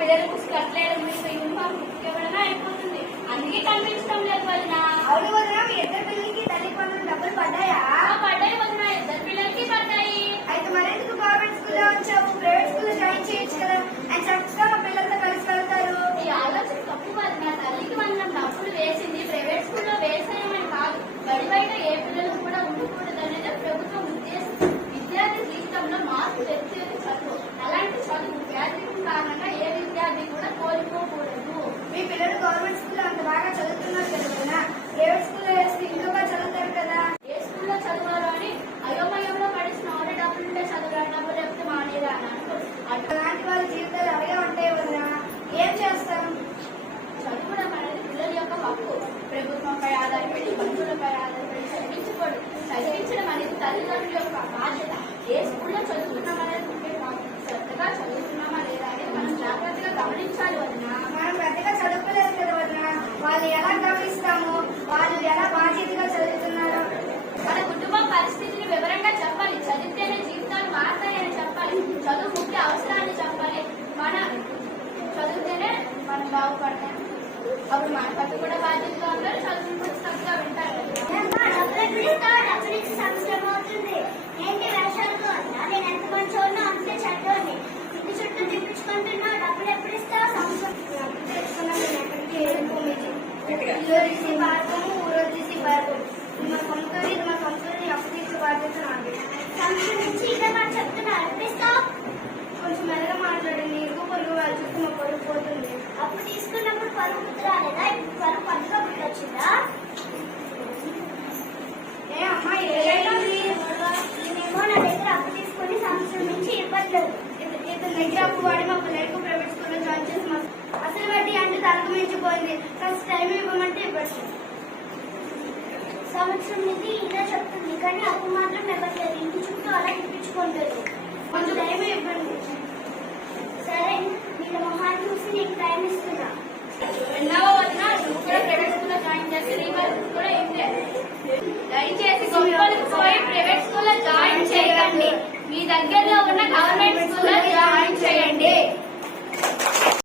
పిల్లలు ముసుగు అట్లా యూనిఫామ్ ఇవ్వడమే అయిపోతుంది. అందుకే కనిపించడం లేదు వదిన. అవును వదిన మీ ఇద్దరు పిల్లలకి తల్లి పన్నులు డబ్బులు పడ్డాయా? పడ్డాయి వదిన ఇద్దరు పిల్లలకి పడ్డాయి. అయితే మరెందుకు గవర్నమెంట్ స్కూల్లో వచ్చావు ప్రైవేట్ స్కూల్లో జాయిన్ చేయొచ్చు కదా. అండ్ చక్కగా మా పిల్లలతో కలిసి వెళ్తారు. ఈ ఆలోచన తప్పు వదిన. తల్లికి మనం డబ్బులు వేసింది ప్రైవేట్ స్కూల్లో వేసామని కాదు. బడి బయట ఏ పిల్లలు కూడా ఉండకూడదు అనేది ప్రభుత్వం ఉద్దేశం విద్యార్థి జీవితంలో మార్పు తెచ్చేది పిల్లలు గవర్నమెంట్ స్కూల్లో అంత బాగా చదువుతున్నారు కదా ప్రైవేట్ స్కూల్లో వేస్తే ఇంకొక చదువుతారు కదా? ఏ స్కూల్లో చదవాలో అని అయోమయంలో పడేసిన ఒకటి డాక్టర్లుంటే చదువురానా లేకపోతే మానేదా? అని అలాంటి వాళ్ళ జీవితాలు అలాగే ఉంటాయి వదినా. ఏం చేస్తాం? చదువుకోవడం అనేది పిల్లల యొక్క హక్కు. ప్రభుత్వంపై ఆధారపడి బంధువులపై ఆధారపడి చదివించకూడదు చదివించడం అనేది తల్లిదండ్రుల యొక్క బాధ్యత. ఏ స్కూల్లో చదువుతున్నామా లేదా? శ్రద్ధగా చదువుతున్నామా లేదా అనేది మనం జాగ్రత్తగా గమనించాలి. మనం బాగుపడతాం అప్పుడు మన పట్ల కూడా బాధ్యతగా ఉంటారు చదువు కూడా చక్కగా వింటారు సంవత్సరం తీసుకున్నప్పుడు రాలేదా ఇప్పుడు పండుగ ఏ అమ్మా నా దగ్గర అప్పు తీసుకొని సంవత్సరం నుంచి ఇవ్వట్లేదు ఇతని దగ్గర అప్పు వాడి మా పిల్లలకు ప్రైవేట్ స్కూల్లో జాయిన్ చేసి అసలు వడ్డీ అంటే తలకు మించిపోయింది కాస్త టైం ఇవ్వమంటే ఇవ్వచ్చు సంవత్సరం నుంచి చెప్తుంది కానీ అప్పు మాత్రం ఇవ్వట్లేదు ఇంటి చుట్టూ అలా ఇప్పించుకుంటుంది కొంచెం టైం ఇవ్వండి. సరే వీళ్ళ మొహాన్ని చూసి నీకు టైం ఇస్తుంది విన్నావా వదినా నువ్వు కూడా ప్రైవేట్ స్కూల్లో జాయిన్ చేసి నీ కూడా ఇంతే దయచేసి గొప్పలకు పోయి ప్రైవేట్ స్కూల్లో జాయిన్ చేయకండి మీ దగ్గరలో ఉన్న గవర్నమెంట్ స్కూల్లో